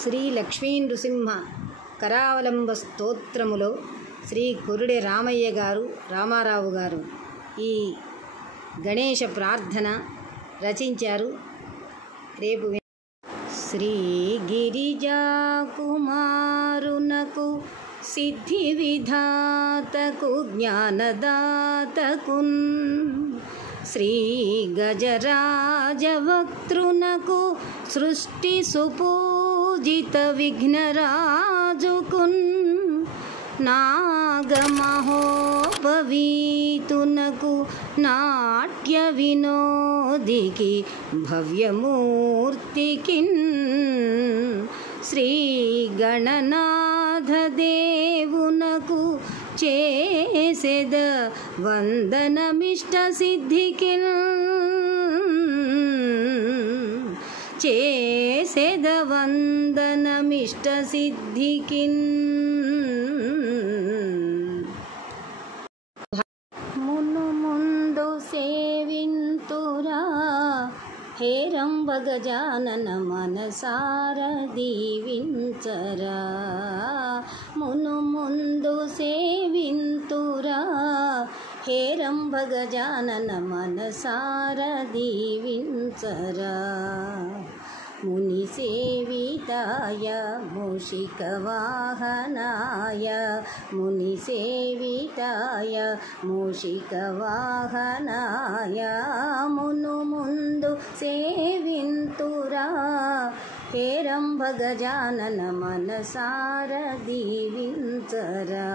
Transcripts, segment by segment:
శ్రీ లక్ష్మీ నృసింహ కరావలంబ స్తోత్రములో శ్రీ కొరుడె రామయ్య గారు రామారావు గారు ఈ గణేష ప్రార్థన రచించారు. రేపు శ్రీ గిరిజా కుమారునకు సిద్ధి విధాతకు జ్ఞానదాతకున్ శ్రీ గజరాజవక్తృనకు సృష్టి సుపూజిత విఘ్నరాజుకున్ నాగమహోపవీతునకు నాట్య వినోదికి భవ్యమూర్తికిన్ శ్రీ గణనాథ దేవునకు చేసెద వందనమిష్ట సిద్ధికిన్ చేసెద వందనమిష్ట సిద్ధికిన్ మును ముందు సేవింతురా హేరంబ గజానన మనసార దీవించరా మును ముందు సేవింతురా హేరంబ గజానన మనసార దీవించరా ముని సేవితాయ మూషిక వాహనాయ ముని సేవితాయ మూషిక వాహనాయ మును ముందు సేవింతురా హేరంబ గజానన మనసార దీవించరా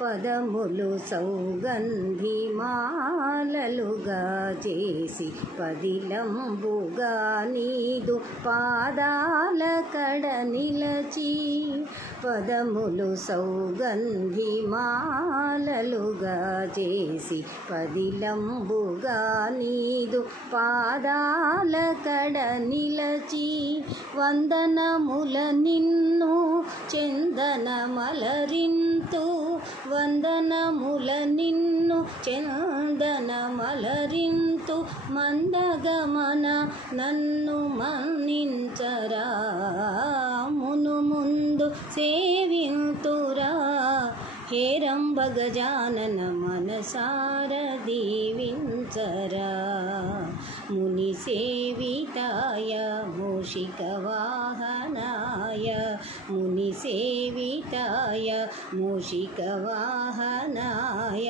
పదములు సౌగంధి మాలలుగా చేసి పదిలంబుగా నీదు పాదాల కడ నిలచి పదములు సౌగంధి మాలలుగా చేసి పదిలంబుగా నీదు పాదాల కడ నిలచి వందనముల నిన్ను చందన మలరింతు వందనముల నిన్ను చందన మలరింతు మందగమన నన్ను మన్నించరా మును ముందు సేవింతురా హేరంబ గజానన మనసార దీవించరా ముని సేవితాయ మూషిక వాహనాయ ముని సేవితాయ మూషిక వాహనాయ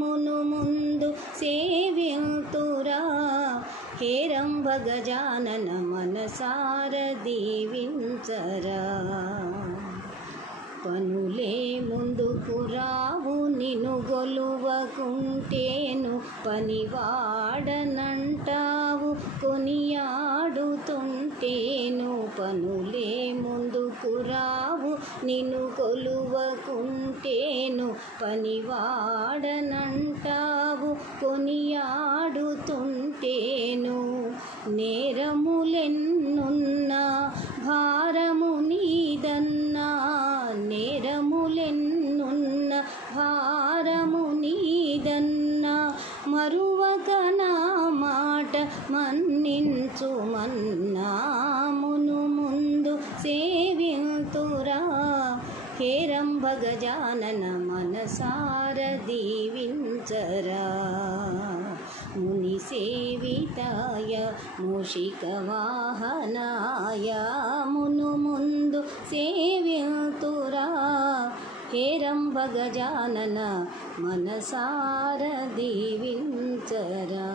మును ముందు సేవింతురా హేరంబ గజానన మనసార దీవించరా పనులే ముందుకు రావు నిను గొలువకుంటేను పనివాడనంటావు కొనియాడుతుంటేను పనులే ముందుకు రావు నిన్ను కొలువకుంటేను పనివాడనంటావు కొనియాడుతుంటేను నేరములెన్నున్నా భారము నీదన్నా నేరములెన్నున్న భారము నీదన్నా మరువక నా మాట మన్నించుమన్నా మును ముందు సేవింతురా హేరంబ గజానన మనసార దీవించరా ముని సేవితాయ మూషిక వాహనాయ మును ముందు సేవింతురా హేరంబ గజానన మనసార దీవించరా.